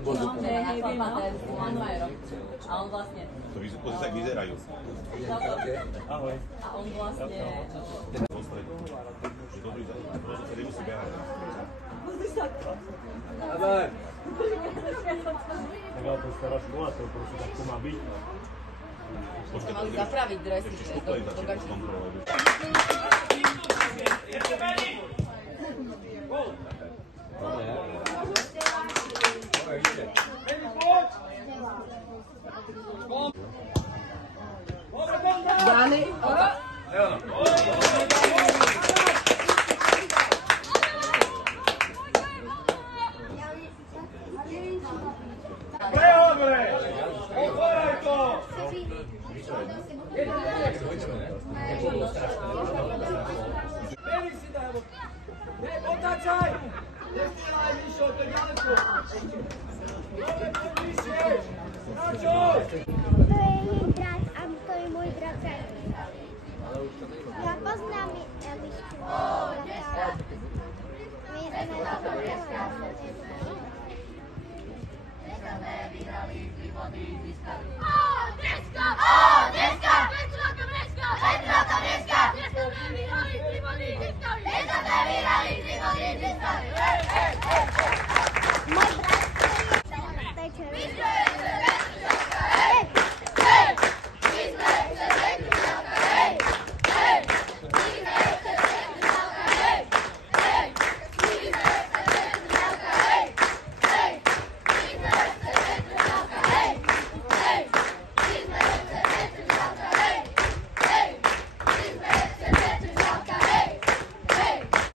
bodu. A on vlastne... To tak vyzerajú. Ahoj. A on vlastne... Dobrý za to sa nemusí behať. Ahoj. Tak ale to je stará škola, to proste takto má byť. Mali zapraviť dresy, že je to bogačí. Dani? Otačaj! Nestrelaj, Mišo, to je ďaleko! To je jej brat a to je môj brat. Ja poznám Elišku. My sme